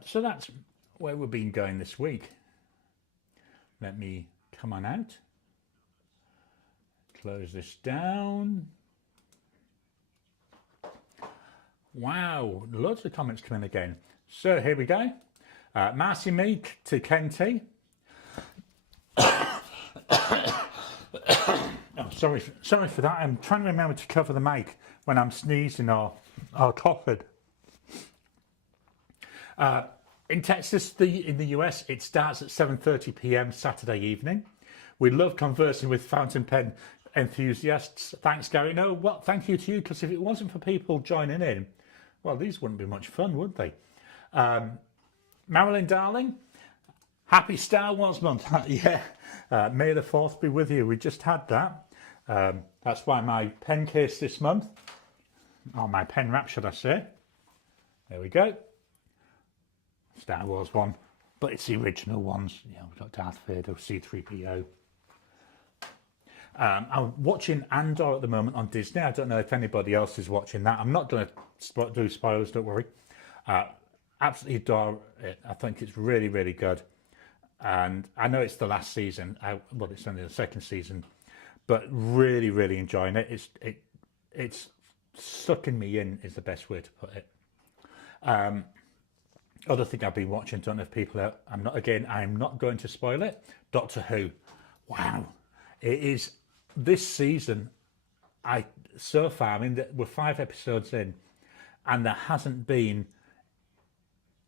So that's where we've been going this week. Let me come on out. Close this down. Wow, loads of comments coming again. So here we go. Marcy me to Kenty. Oh, sorry for that. I'm trying to remember to cover the mic when I'm sneezing or coughing. In Texas, in the US, it starts at 7:30 p.m. Saturday evening. We love conversing with fountain pen enthusiasts. Thanks, Gary. No, well, thank you to you, because if it wasn't for people joining in, well, these wouldn't be much fun, would they? Marilyn, darling, happy Star Wars month. Yeah, May the 4th be with you. We just had that. That's why my pen case this month, or my pen wrap, should I say. There we go. Star Wars one, but it's the original ones. You know, we've got Darth Vader, C-3PO. I'm watching Andor at the moment on Disney. I don't know if anybody else is watching that. I'm not going to do spoilers, don't worry. Absolutely adore it. I think it's really, really good. And I know it's the last season. Well, it's only the second season, but really, really enjoying it. It's sucking me in is the best way to put it. Other thing I've been watching, don't know if people are, I'm not going to spoil it. Doctor Who. Wow. It is this season. So far, I mean, we're 5 episodes in, and there hasn't been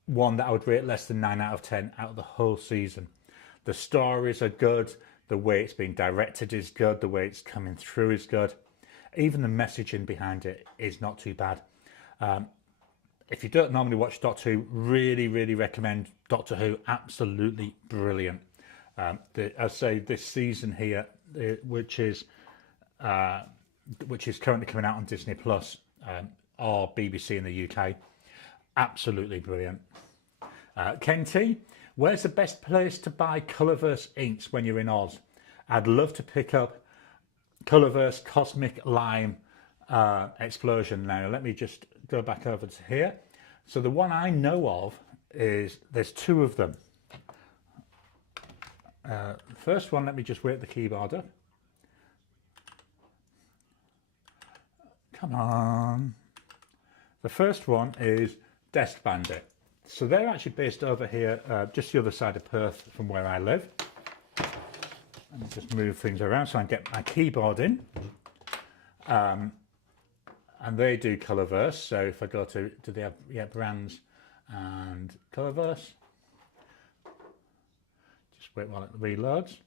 one that I would rate less than 9 out of 10 out of the whole season. The stories are good. The way it's being directed is good. The way it's coming through is good. Even the messaging behind it is not too bad. If you don't normally watch Doctor Who, really, really recommend Doctor Who. Absolutely brilliant. I say this season here, which is currently coming out on Disney Plus or BBC in the UK, absolutely brilliant. Kenty, where's the best place to buy Colourverse inks when you're in Oz? I'd love to pick up Colourverse Cosmic Lime Explosion. Now let me just go back over to here. So the one I know of is, there's 2 of them. The first one, let me just wait the keyboard up. Come on. The first one is Desk Bandit. So they're actually based over here, just the other side of Perth from where I live. Let me just move things around so I can get my keyboard in. and they do Colourverse. So if I go to, do they have, yeah, brands and Colourverse? Just wait while it reloads.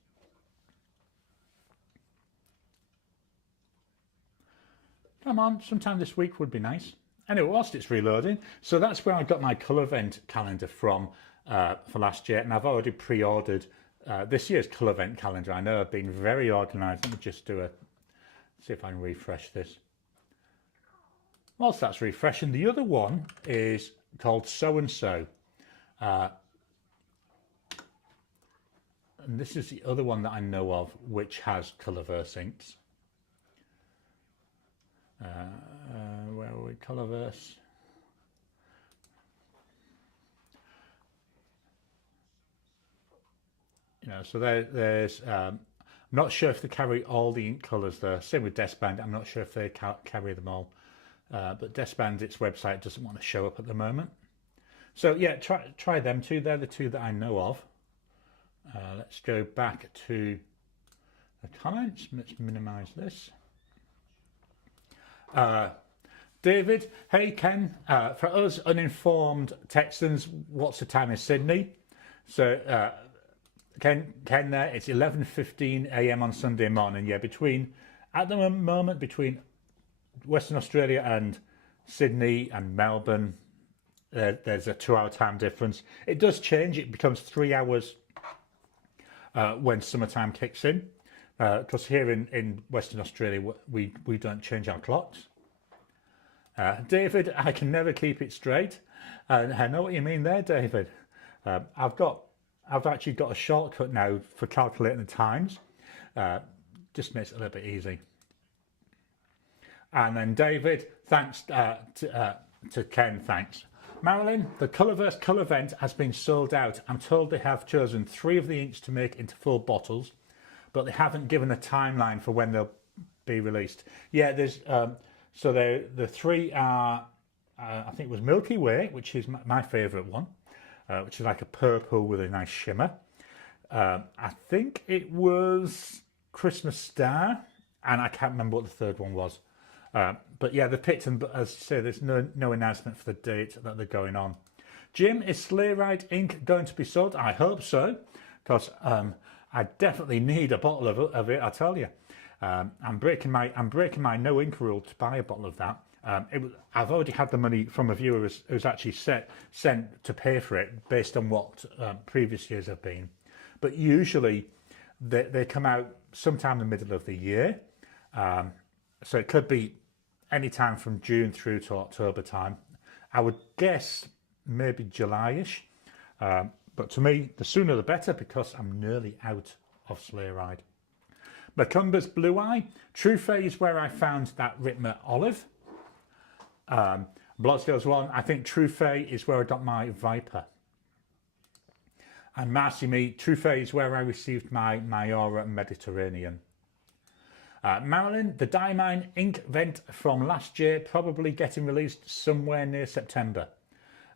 Come on, sometime this week would be nice. Anyway, whilst it's reloading, so that's where I got my Colourvent calendar from for last year, and I've already pre-ordered this year's Colourvent calendar. I know I've been very organised. Let me just see if I can refresh this. Whilst that's refreshing, the other one is called So and So. And this is the other one that I know of which has Colourverse inks. Where are we? Colourverse. You know, so there's. I'm not sure if they carry all the ink colours there. Same with Deskband. I'm not sure if they carry them all. But Deskband, its website doesn't want to show up at the moment. So yeah, try them two. They're the two that I know of. Let's go back to the comments. Let's minimise this. David, hey Ken, for us uninformed Texans, what's the time in Sydney? So Ken there, it's 11:15 a.m. on Sunday morning. Yeah, at the moment between Western Australia and Sydney and Melbourne, there's a 2-hour time difference. It does change. It becomes 3 hours when summertime kicks in. Because here in Western Australia, we don't change our clocks. David, I can never keep it straight. I know what you mean there, David. I've actually got a shortcut now for calculating the times. Just makes it a little bit easy. And then David, thanks to Ken, thanks. Marilyn, the Colourverse Colourvent has been sold out. I'm told they have chosen 3 of the inks to make into full bottles, but they haven't given a timeline for when they'll be released. Yeah, there's so the 3 are I think it was Milky Way, which is my favourite one, which is like a purple with a nice shimmer. I think it was Christmas Star, and I can't remember what the third one was. But yeah, they picked them, but as you say, there's no announcement for the date that they're going on. Jim, is Sleigh Ride ink going to be sold? I hope so, because I definitely need a bottle of it. I tell you, I'm breaking my no ink rule to buy a bottle of that. I've already had the money from a viewer who's actually sent to pay for it based on what previous years have been. But usually they come out sometime in the middle of the year, so it could be any time from June through to October time. I would guess maybe July-ish. But to me, the sooner the better, because I'm nearly out of Sleigh Ride. Macumba's Blue Eye. True Fay is where I found that Ritmer olive. Blodsdale's one. I think True Fay is where I got my Viper. And Marcy Me, True Fay is where I received my Mayora Mediterranean. Marilyn, the Diamine ink vent from last year, probably getting released somewhere near September.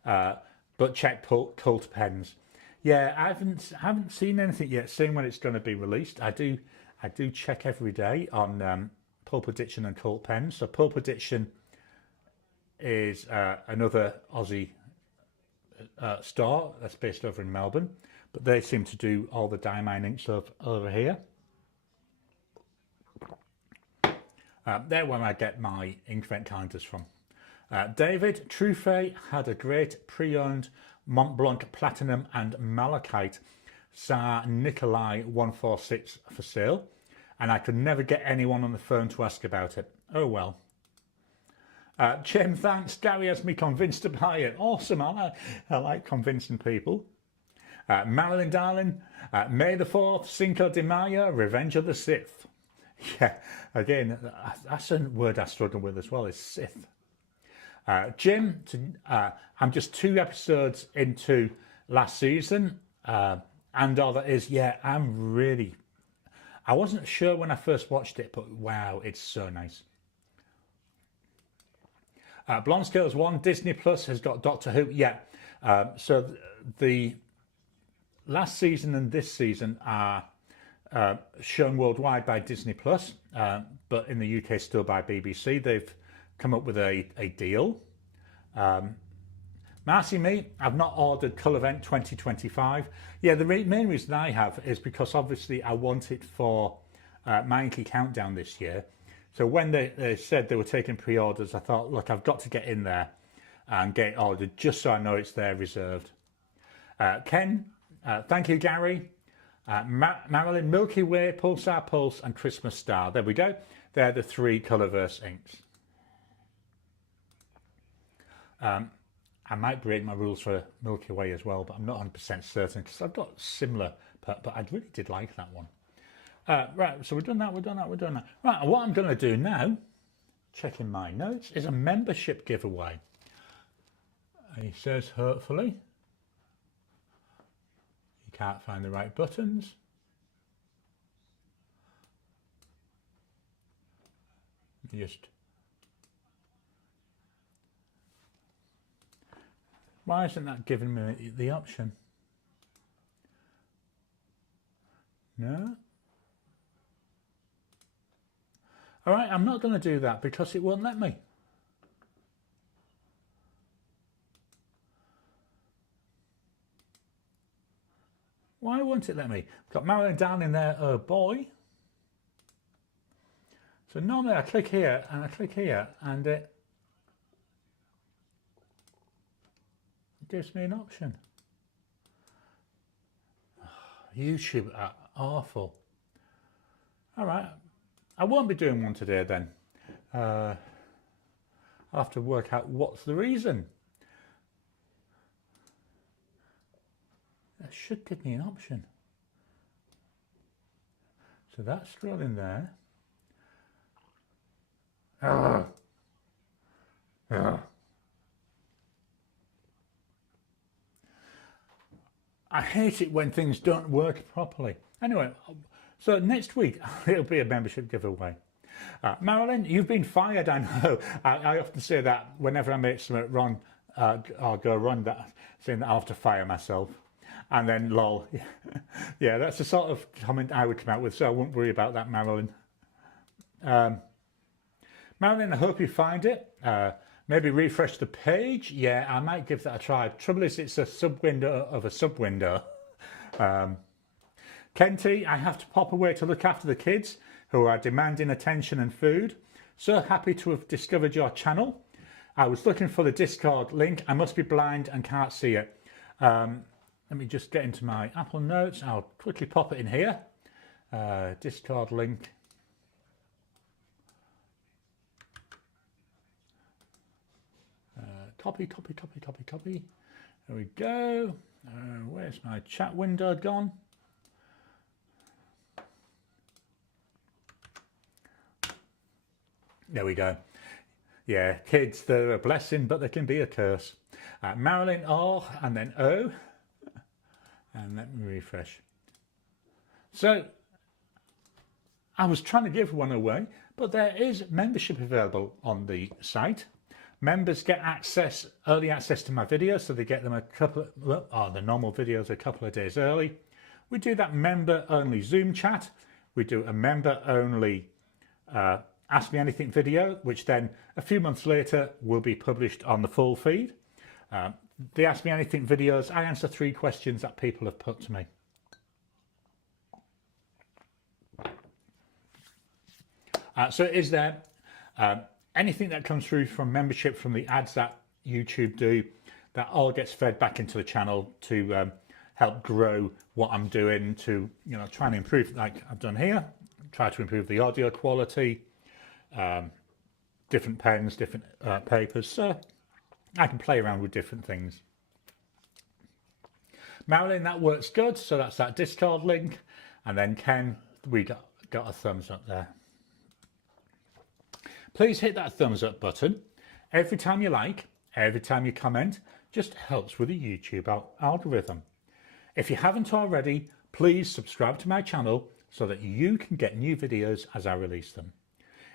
But check Cult Pens. Yeah, I haven't seen anything yet saying when it's going to be released. I do check every day on Pulp Addiction and Cult Pens. So Pulp Addiction is another Aussie store that's based over in Melbourne, but they seem to do all the Diamine inks over here. They're where I get my Inkvent calendars from. David, True Fay had a great pre-owned Mont Blanc Platinum and Malachite Tsar Nikolai 146 for sale, and I could never get anyone on the phone to ask about it. Oh well. Jim, thanks. Garry has me convinced to buy it. Awesome. I like convincing people. Marilyn, darling, May the 4th, Cinco de Mayo, Revenge of the Sith. Yeah, again, that's a word I struggle with as well, is Sith. Jim, I'm just 2 episodes into last season, and all that is, yeah, I wasn't sure when I first watched it, but wow, it's so nice. Blonde Scales 1, Disney Plus has got Doctor Who. Yeah, so the last season and this season are shown worldwide by Disney Plus, but in the UK still by BBC. They've come up with a deal. Marcy me, I've not ordered Colourvent 2025. Yeah, the main reason I have is because obviously I want it for my Inky Countdown this year. So when they said they were taking pre-orders, I thought, look, I've got to get in there and get it ordered just so I know it's there reserved. Ken, thank you, Gary. Marilyn, Milky Way, Pulsar Pulse and Christmas Star. There we go. They're the 3 Colourverse inks. I might break my rules for Milky Way as well, but I'm not 100% certain because I've got similar, but I really did like that one. Right, so we've done that. Right, what I'm going to do now, checking my notes, is a membership giveaway. He says, hopefully, you can't find the right buttons. Why isn't that giving me the option? No. All right, I'm not going to do that because it won't let me. Why won't it let me? I've got Marilyn down in there, oh boy. So normally I click here and I click here and it gives me an option. YouTube are awful. All right, I won't be doing one today then. I'll have to work out what's the reason. That should give me an option. So that's scrolling there. I hate it when things don't work properly. Anyway, so next week it'll be a membership giveaway. Marilyn, you've been fired, I know. I often say that whenever I make something wrong, I'll go wrong, saying that I'll have to fire myself. And then lol. Yeah, that's the sort of comment I would come out with, so I won't worry about that, Marilyn. Marilyn, I hope you find it. Maybe refresh the page. Yeah, I might give that a try. Trouble is, it's a sub-window of a sub-window. Kenty, I have to pop away to look after the kids who are demanding attention and food. So happy to have discovered your channel. I was looking for the Discord link. I must be blind and can't see it. Let me just get into my Apple Notes. I'll quickly pop it in here. Discord link. Copy. There we go. Where's my chat window gone? There we go. Yeah, kids, they're a blessing, but they can be a curse. Marilyn R and then O. And let me refresh. So I was trying to give one away, but there is membership available on the site. Members get access, early access to my videos, so they get them the normal videos a couple of days early. We do that member-only Zoom chat. We do a member-only Ask Me Anything video, which then a few months later will be published on the full feed. The Ask Me Anything videos, I answer 3 questions that people have put to me. So it is there. Anything that comes through from membership, from the ads that YouTube do, that all gets fed back into the channel to help grow what I'm doing, to try and improve, like I've done here, try to improve the audio quality, different pens, different papers, so I can play around with different things. Marilyn, that works good, so that's that Discord link. And then Ken, we got a thumbs up there. Please hit that thumbs up button. Every time you like, every time you comment, just helps with the YouTube algorithm. If you haven't already, please subscribe to my channel so that you can get new videos as I release them.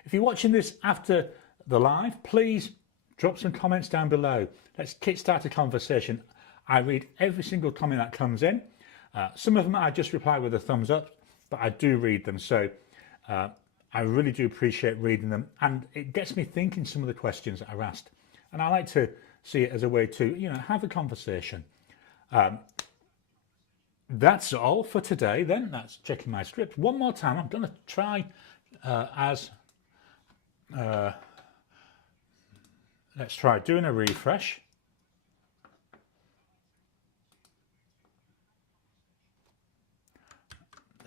If you're watching this after the live, please drop some comments down below. Let's kickstart a conversation. I read every single comment that comes in. Some of them I just reply with a thumbs up, but I do read them. So I really do appreciate reading them, and it gets me thinking some of the questions that are asked. And I like to see it as a way to, have a conversation. That's all for today then. That's checking my script. One more time, I'm going to try let's try doing a refresh.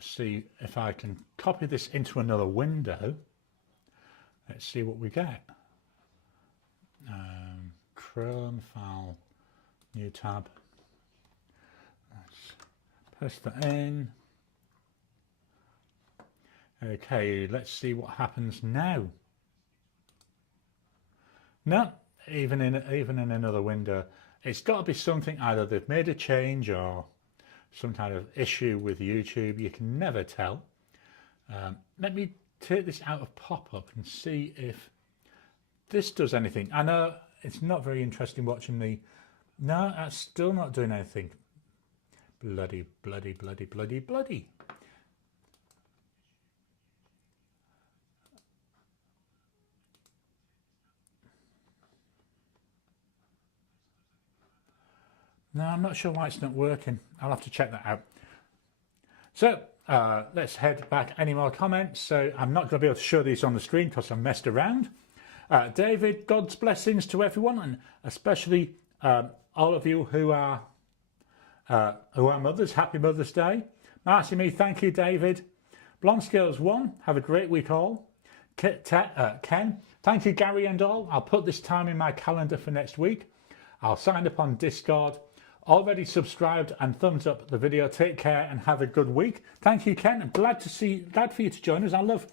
See if I can copy this into another window. Let's see what we get. Chrome file, new tab. Let's paste that in. Okay, let's see what happens now. No, even in another window, it's got to be something, either they've made a change or some kind of issue with YouTube. You can never tell. Let me take this out of pop-up and see if this does anything. I know it's not very interesting watching the... No, that's still not doing anything. Bloody, bloody, bloody, bloody, bloody. No, I'm not sure why it's not working. I'll have to check that out. So let's head back. Any more comments? So I'm not going to be able to show these on the screen because I messed around. David, God's blessings to everyone, and especially all of you who are mothers. Happy Mother's Day. Marcy me, thank you, David. Blonde Scales 1, have a great week all. Ken, thank you, Gary and all. I'll put this time in my calendar for next week. I'll sign up on Discord. Already subscribed and thumbs up the video. Take care and have a good week. Thank you, Ken. I'm glad for you to join us. I love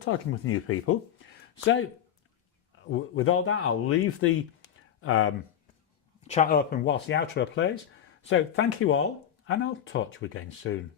talking with new people. So with all that, I'll leave the chat open whilst the outro plays. So thank you all, and I'll talk to you again soon.